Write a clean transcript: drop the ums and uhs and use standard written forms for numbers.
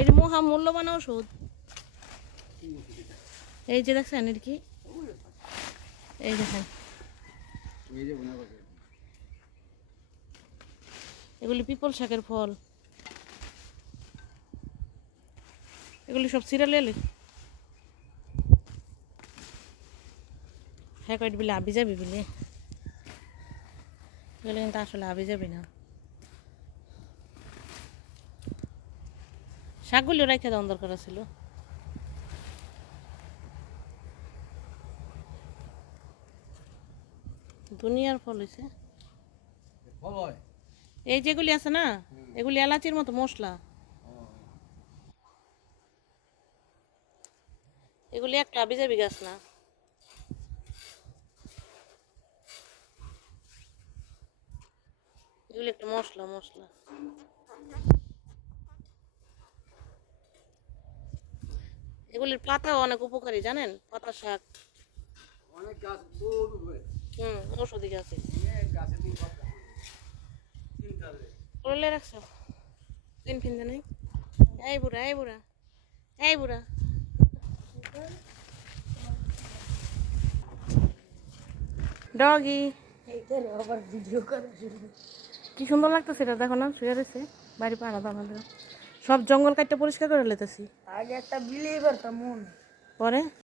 এর মহা মূল্যবান ওষুধ। এই যে দেখছেন এর কি, এই দেখেন এগুলি পিপল শাকের ফল, এগুলি সব সিরিয়াল এলে হ্যাঁ কয়েক বিলে আবি যাবি বিলে, এগুলো কিন্তু আসলে আবি যাবি না। শাকগুলিও রেখে দেওয়ার দরকার ছিল। দুনিয়ার ফল হয়েছে এই যেগুলি আছে না, এগুলি এলাচির মতো মশলা, এগুলি একটা আবি যাবি গাছ না, এগুলি একটা মশলা মশলা। এগুলির পাতাও অনেক উপকারী জানেন, পাতা শাক ঔষধি গাছে করলে রাখছো তিন ফিনতে নেই। এই বুড়া এই বুড়া এই বুড়া, ডগি কি সুন্দর লাগতেছে এটা, দেখো না শুয়ে রয়েছে বাড়ি পাড়া আমাদের সব জঙ্গল কাটতে পরিষ্কার করে লেতেছি। আগে একটা বিলেই পারতাম মন পরে